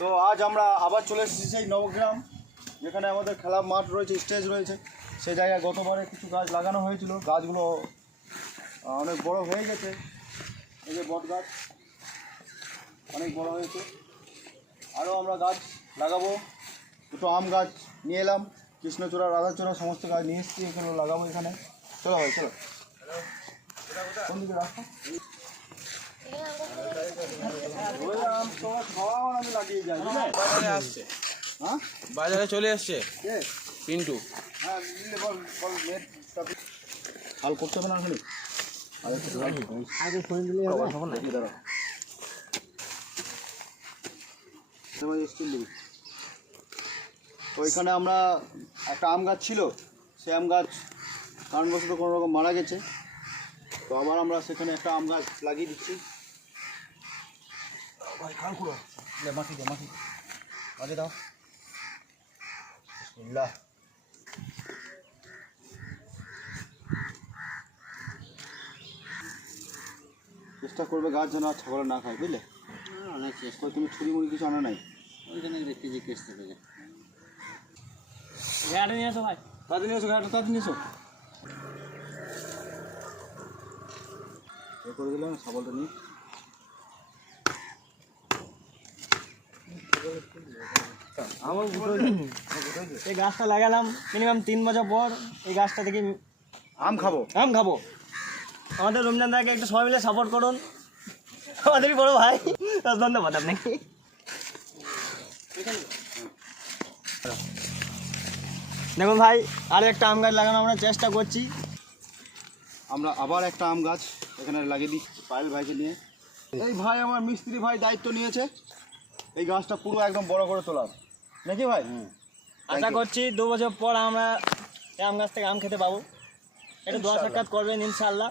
তো আজ আমরা আবার চলে এসেছি সেই নবগ্রাম, যেখানে আমাদের খেলার মাঠ রয়েছে, স্টেজ রয়েছে। সেই জায়গায় গতবারে কিছু গাছ লাগানো হয়েছিল, গাছগুলো অনেক বড় হয়ে গেছে। এই যে বট গাছ অনেক বড় হয়েছে, আরও আমরা গাছ লাগাবো। দুটো আম গাছ নিয়ে এলাম, কৃষ্ণচূড়া, রাধাচূড়া সমস্ত গাছ নিয়ে এসেছি, এখানে লাগাবো। এখানে চলো ভাই চলো। কোন দিকে রাস্তা? বাজারে চলে আসছে পিন্টু। হাল করতে হবে না এখনই, ওইখানে আমরা একটা আম গাছ ছিল, সেই আম গাছ কারণবশত কোনো রকম মারা গেছে। তো আবার আমরা সেখানে একটা আম গাছ লাগিয়ে দিচ্ছি। মাটি দাও, মাটি দাও। বিসমিল্লাহ। চেষ্টা করবে গাছ যেন আর ছাগলে না খায়, বুঝলে? অনেক চেষ্টা। তুমি ছুরি মুড়ি কিছু আনা নাই? ওইখানে দেখতে যে কেসটা থেকে ঘাটে নিয়ে এসো ভাই, তাড়াতাড়ি নিয়ে এসো, ঘাটে তাড়াতাড়ি নিয়ে এসো। এ করে দিলাম ছাগলটা নিয়ে। এই গাছটা লাগালাম মিনিমাম 3 বছর পর। এই গাছটা থেকে আম খাবো। আমাদের রমজান দাকে একটু সবাই মিলে সাপোর্ট করুন, আমাদেরই বড় ভাই। ধন্যবাদ আপনাকে। দেখুন ভাই, আর একটা আম গাছ লাগানো আমরা চেষ্টা করছি। আমরা আবার একটা আম গাছ এখানে লাগিয়ে দিই পায়েল ভাইকে নিয়ে। এই ভাই আমার মিস্ত্রি ভাই দায়িত্ব নিয়েছে এই গাছটা পুরো একদম বড় করে তোলার, নাকি ভাই? আশা করছি 2 বছর পর আমরা এই আম গাছ থেকে আম খেতে পাবো। একটু দোয়া সাক্ষাৎ করবেন, ইনশাআল্লাহ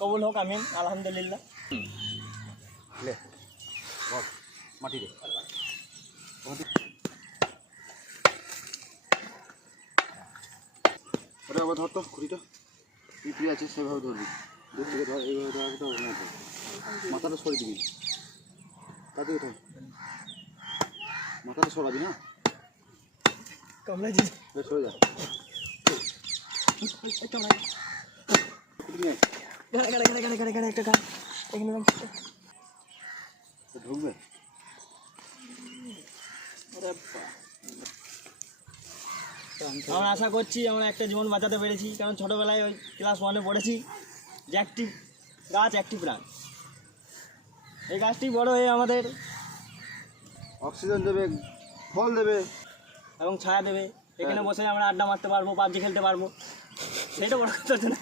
কবুল হোক, আমিন, আলহামদুলিল্লাহ। মাটি দে, ওটা আবার ধর তো, খুঁড়িটা পিঁপড়ি আছে সেভাবে ধরবি, দূর থেকে ধর, এইভাবে ধর, মাথাটা সরে দিবি, তাতে ধর, মাথাটা সরাবি না, সরে যা। ঢুকবে আমরা আশা করছি আমরা একটা জীবন বাঁচাতে পেরেছি, কারণ ছোটোবেলায় ওই ক্লাস 1-এ পড়েছি যে একটি গাছ একটি প্রাণ। এই গাছটি বড় হয়ে আমাদের অক্সিজেন দেবে, ফল দেবে এবং ছায়া দেবে। এখানে বসে আমরা আড্ডা মারতে পারবো, পাবজি খেলতে পারবো, সেইটা বড় কথা না।